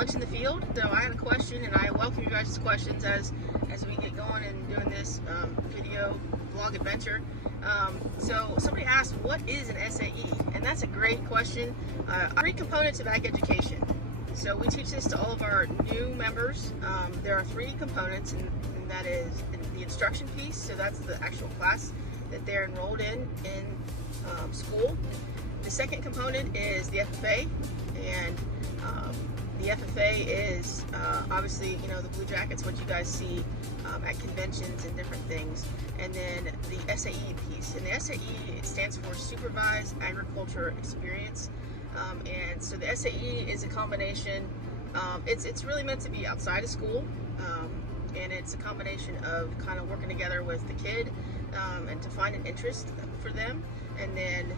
lunch in the field. So I had a question, and I welcome you guys' questions as we get going and doing this video vlog adventure. So somebody asked, what is an SAE? And that's a great question. 3 components of ag education. So we teach this to all of our new members. There are 3 components, and that is the instruction piece. So that's the actual class that they're enrolled in school. The second component is the FFA, and the FFA is obviously, you know, the blue jackets, what you guys see at conventions and different things. And then the SAE piece, and the SAE stands for Supervised Agriculture Experience. And so the SAE is a combination. It's really meant to be outside of school, and it's a combination of kind of working together with the kid and to find an interest for them. And then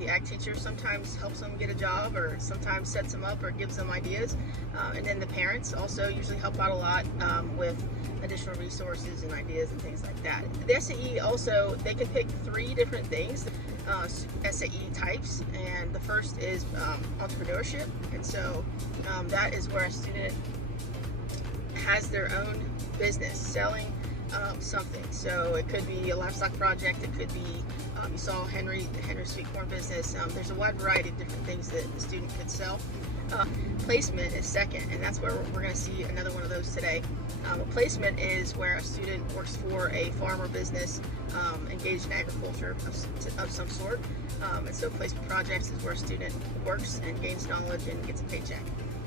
the ag teacher sometimes helps them get a job, or sometimes sets them up or gives them ideas. And then the parents also usually help out a lot with additional resources and ideas and things like that. The SAE also, they can pick 3 different things, SAE types, and the first is entrepreneurship. And so that is where a student has their own business selling something. So it could be a livestock project, it could be, you saw Henry's sweet corn business. There's a wide variety of different things that the student could sell. Placement is second, and that's where we're going to see another one of those today. Placement is where a student works for a farm or business engaged in agriculture of some sort. And so placement projects is where a student works and gains knowledge and gets a paycheck.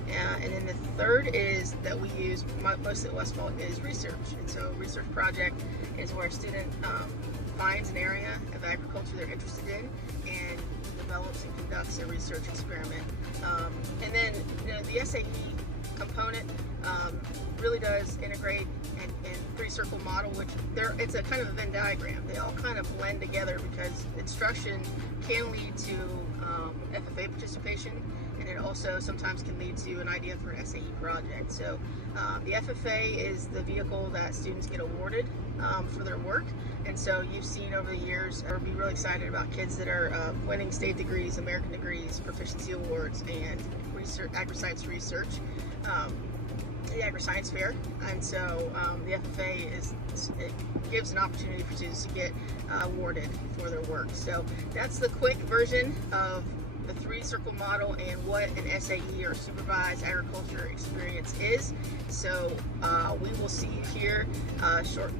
And then the third is that we use mostly at Westfall is research. And so research project is where a student finds an area of agriculture they're interested in and develops and conducts a research experiment. And then, you know, the SAE component really does integrate in 3-circle model, which it's a kind of a Venn diagram. They all kind of blend together because instruction can lead to FFA participation, and it also sometimes can lead to an idea for an SAE project. So the FFA is the vehicle that students get awarded for their work. And so you've seen over the years, or be really excited about kids that are winning state degrees, American degrees, proficiency awards, and research, agri-science research, the agri-science fair. And so the FFA it gives an opportunity for students to get awarded for their work. So that's the quick version of the 3-circle model and what an SAE or supervised agriculture experience is. So we will see you here shortly.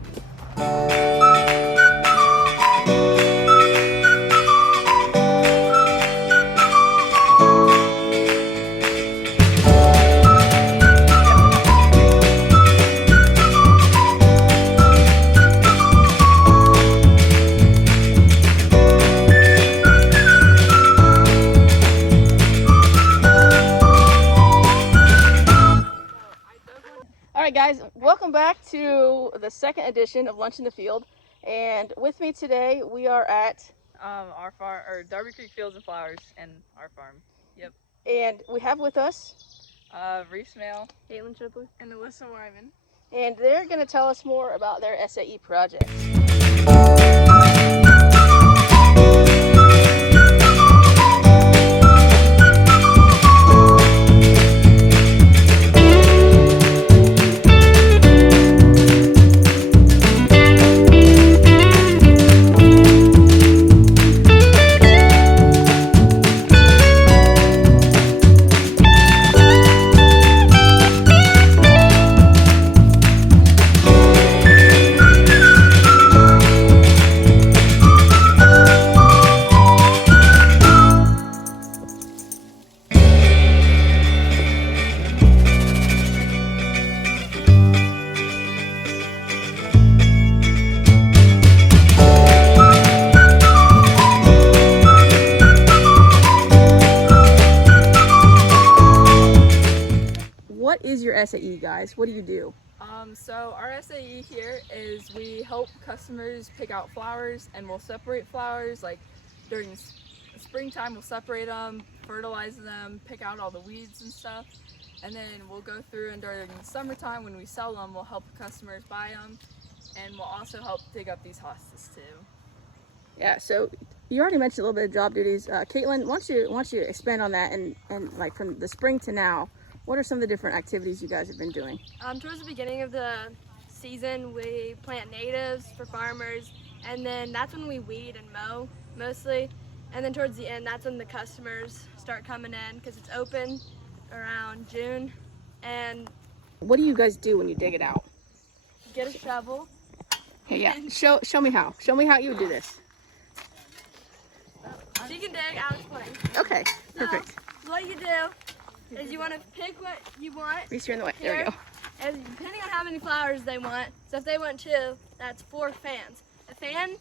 Alright guys, welcome back to the second edition of Lunch in the Field, and with me today we are at our farm, or Darby Creek Fields and Flowers, and our farm. Yep. And we have with us Reese Mail, Caitlin Tripley, and Alyssa Wyman. And they're going to tell us more about their SAE project. What is your SAE, guys? What do you do? So our SAE here is we help customers pick out flowers, and we'll separate flowers. Like during springtime, we'll separate them, fertilize them, pick out all the weeds and stuff, and then we'll go through, and during the summertime when we sell them, we'll help customers buy them, and we'll also help dig up these hostas too. Yeah, so you already mentioned a little bit of job duties. Caitlin, why don't you expand on that, and like from the spring to now, What are some of the different activities you guys have been doing? Towards the beginning of the season, we plant natives for farmers, and then that's when we weed and mow mostly. And then towards the end, that's when the customers start coming in because it's open around June. And What do you guys do when you dig it out? get a shovel. Okay, yeah. Show me how. Show me how you would do this. She can dig, I'll explain. Okay, perfect. So what you do is you want to pick what you want. Reese, you're in the way. There we go. And depending on how many flowers they want, so if they want 2, that's 4 fans. A fan,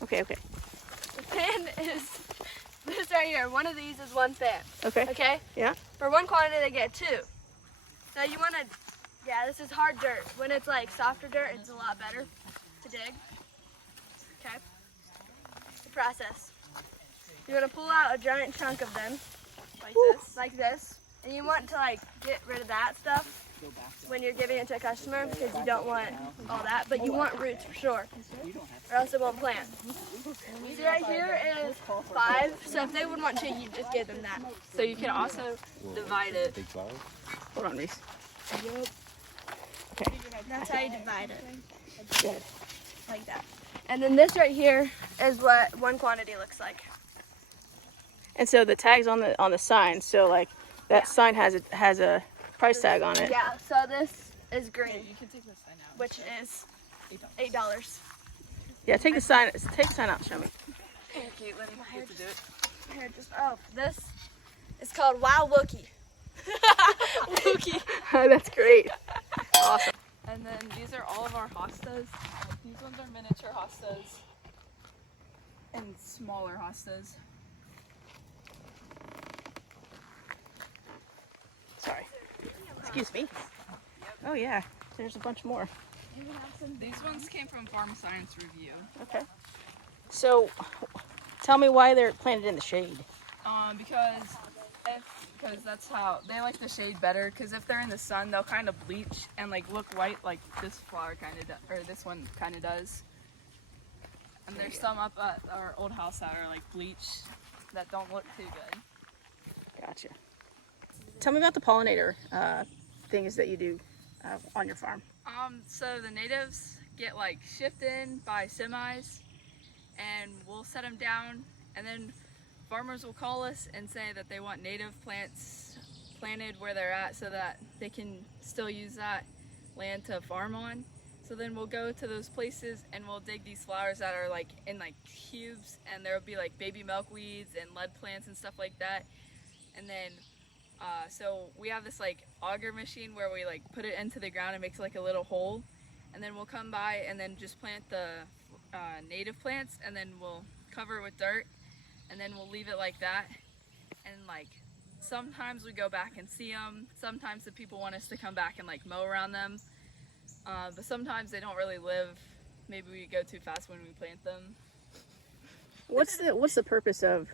Okay. the fan is this right here. One of these is 1 fan. Okay. Okay? Yeah. For 1 quantity, they get 2. So you want to, yeah, this is hard dirt. When it's like softer dirt, it's a lot better to dig. Okay? The process. You want to pull out a giant chunk of them, like this, and you want to like get rid of that stuff when you're giving it to a customer because you don't want all that, but you want roots for sure, or else it won't plant. See right here is 5, so if they would want 2, you just give them that. So you can also divide it. Hold on, Reese. That's how you divide it, Good. like that. And then this right here is what 1 quantity looks like. And so the tag's on the sign. So like that sign has a price tag on it. Yeah, so this is green, which is $8. Yeah. Take the sign out. Show me. Thank you, Lydia. Here, this is called Wild Wookie. Wookie. That's great. Awesome. And then these are all of our hostas. These ones are miniature hostas and smaller hostas. Sorry. Excuse me. Oh yeah. There's a bunch more. These ones came from Farm Science Review. Okay. So, tell me why they're planted in the shade. Because that's how they like the shade better. Because if they're in the sun, they'll kind of bleach and like look white, like this flower kind of or this one kind of does. And there's some up at our old house that are like bleach that don't look too good. Gotcha. Tell me about the pollinator things that you do on your farm. So the natives get like shipped in by semis, and we'll set them down, and then farmers will call us and say that they want native plants planted where they're at so that they can still use that land to farm on. So then we'll go to those places and we'll dig these flowers that are like in like cubes, and there'll be like baby milkweeds and lead plants and stuff like that. And then so we have this like auger machine where we like put it into the ground and makes like a little hole, and then we'll come by and then just plant the native plants, and then we'll cover it with dirt, and then we'll leave it like that. And like sometimes we go back and see them, sometimes the people want us to come back and like mow around them, but sometimes they don't really live. Maybe we go too fast when we plant them. What's the purpose of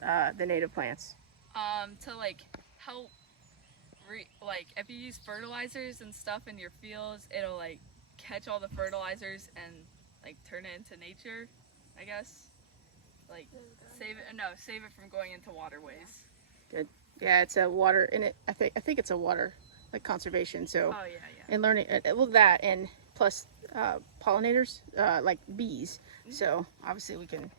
the native plants? To like help like if you use fertilizers and stuff in your fields, it'll like catch all the fertilizers and like turn it into nature, I guess. Like save it from going into waterways. Good. Yeah, it's a water in it. I think it's a water like conservation. So Oh yeah. and learning well that, and plus pollinators like bees. So obviously we can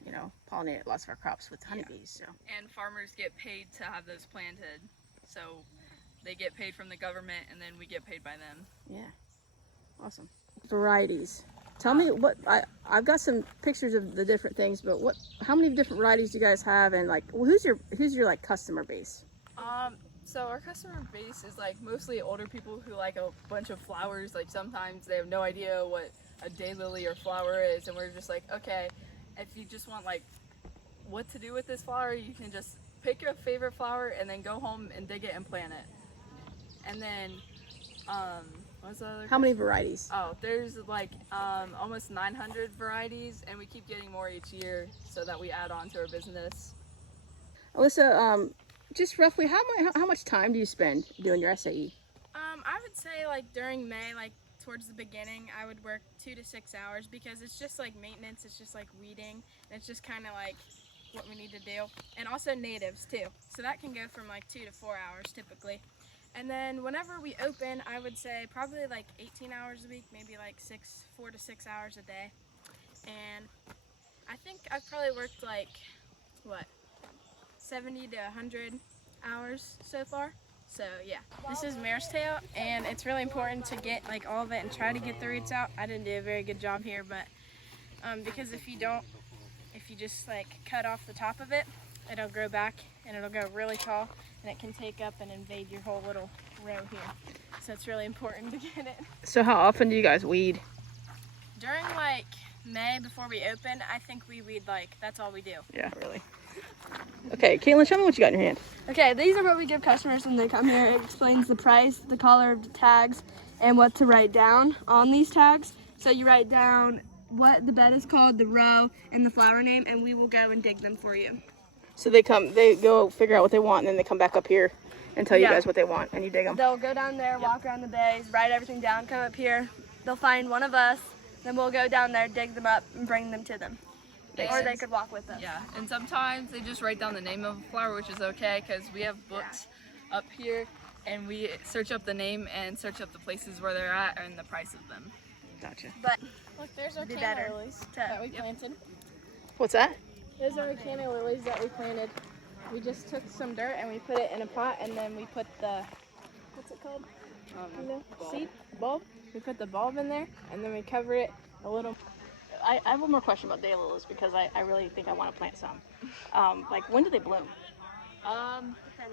pollinate lots of our crops with honeybees. So And farmers get paid to have those planted, so they get paid from the government, and then we get paid by them. yeah, awesome. Varieties. Tell me what I've got some pictures of the different things, but how many different varieties do you guys have, and like who's your like customer base? So our customer base is like mostly older people who like a bunch of flowers. Like sometimes they have no idea what a daylily or flower is, and we're just like, okay, if you just want like what to do with this flower, you can just pick your favorite flower and then go home and dig it and plant it. And then what's the other? How many varieties? Oh, there's like almost 900 varieties, and we keep getting more each year so that we add on to our business. Alyssa, just roughly how much time do you spend doing your SAE? I would say like during May, like towards the beginning, I would work 2 to 6 hours because it's just like maintenance, it's just like weeding, and it's just kind of like what we need to do. And also natives too. So that can go from like 2 to 4 hours typically. And then whenever we open, I would say probably like 18 hours a week, maybe like 4 to 6 hours a day. And I think I've probably worked like, 70 to 100 hours so far. So yeah. This is mare's tail, and it's really important to get like all of it and try to get the roots out. I didn't do a very good job here, but because if you just like cut off the top of it, it'll grow back and it'll go really tall, and it can take up and invade your whole little row here. So it's really important to get it. So how often do you guys weed? During like May, before we open, I think we weed like, that's all we do. Yeah, really. Okay, Caitlin, show me what you got in your hand. Okay, these are what we give customers when they come here. It explains the price, the color of the tags, and what to write down on these tags. So you write down what the bed is called, the row, and the flower name, and we will go and dig them for you. So they go figure out what they want, and then they come back up here and tell you guys what they want, and you dig them. They'll go down there, walk around the bays, write everything down, come up here. They'll find one of us, then we'll go down there, dig them up, and bring them to them. Or they could walk with us. Yeah, and sometimes they just write down the name of a flower, which is okay because we have books up here, and we search up the name and search up the places where they're at and the price of them. Gotcha. But Look, there's our be canna better lilies to- that we planted. What's that? Those are our canna lilies that we planted. We just took some dirt and we put it in a pot, and then we put the, what's it called? Seed? Bulb? We put the bulb in there, and then we cover it a little. I have one more question about daylilies because I really think I want to plant some. Like, when do they bloom?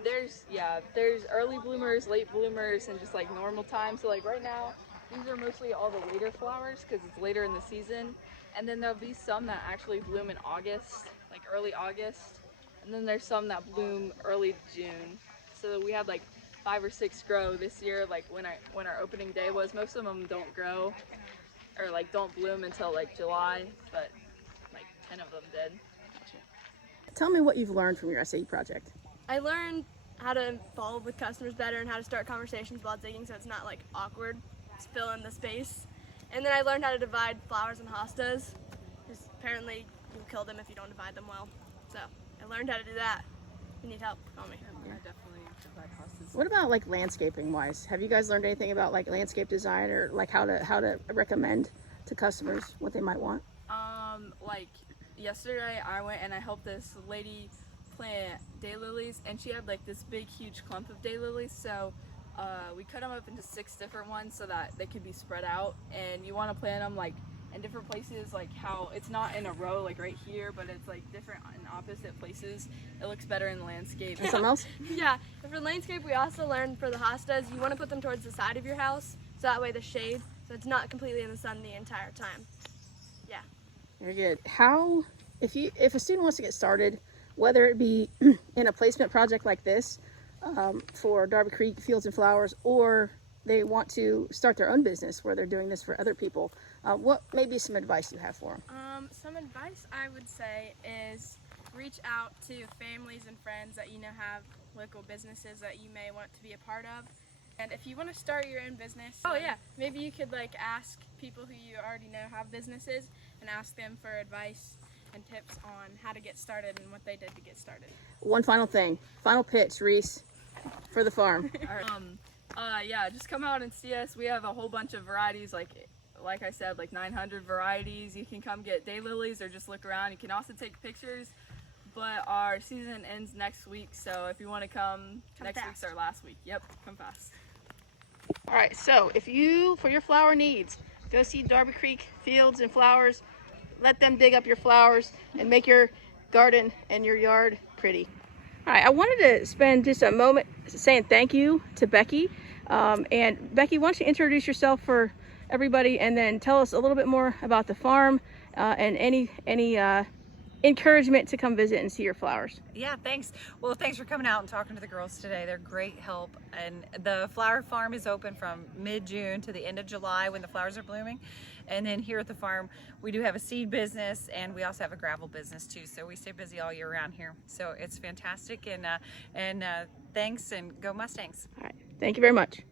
There's early bloomers, late bloomers, and just like normal time. So like right now, these are mostly all the later flowers because it's later in the season. And then there'll be some that actually bloom in August, like early August. And then there's some that bloom early June. So we had like 5 or 6 grow this year, like when our opening day was. Most of them don't grow or like don't bloom until like July, but like 10 of them did. Tell me what you've learned from your SAE project. I learned how to involve with customers better and how to start conversations while digging so it's not like awkward, just fill in the space. And then I learned how to divide flowers and hostas, because apparently you'll kill them if you don't divide them well. So I learned how to do that. If you need help, call me. I definitely divide hostas. What about like landscaping wise? Have you guys learned anything about like landscape design or like how to recommend to customers what they might want? Like yesterday I went and I helped this lady plant daylilies, and she had like this big huge clump of daylilies, so we cut them up into 6 different ones so that they could be spread out. And you want to plant them like in different places, like how it's not in a row like right here, but it's like different in opposite places. It looks better in the landscape. And something else? Yeah, and for landscape we also learned for the hostas, you want to put them towards the side of your house, so that way the shade, so it's not completely in the sun the entire time. Yeah. Very good. How, if a student wants to get started, whether it be in a placement project like this for Darby Creek Fields and Flowers, or they want to start their own business where they're doing this for other people, what may be some advice you have for them? Some advice I would say is reach out to families and friends that you know have local businesses that you may want to be a part of. And if you want to start your own business, maybe you could like ask people who you already know have businesses and ask them for advice and tips on how to get started and what they did to get started. One final thing, final pitch, Reese, for the farm. Yeah, just come out and see us. We have a whole bunch of varieties, like I said, like 900 varieties. You can come get daylilies or just look around. You can also take pictures, but our season ends next week, so if you want to come next fast. week's our last week. Yep, come fast. All right, so if you, for your flower needs, go see Darby Creek Fields and Flowers. Let them dig up your flowers and make your garden and your yard pretty. All right, I wanted to spend just a moment saying thank you to Becky. And Becky, why don't you introduce yourself for everybody and then tell us a little bit more about the farm and any encouragement to come visit and see your flowers. Yeah, thanks. Well, thanks for coming out and talking to the girls today. They're great help. And the flower farm is open from mid-June to the end of July when the flowers are blooming. And then here at the farm, we do have a seed business and we also have a gravel business too. So we stay busy all year round here. So it's fantastic. And thanks, and go Mustangs. All right, thank you very much.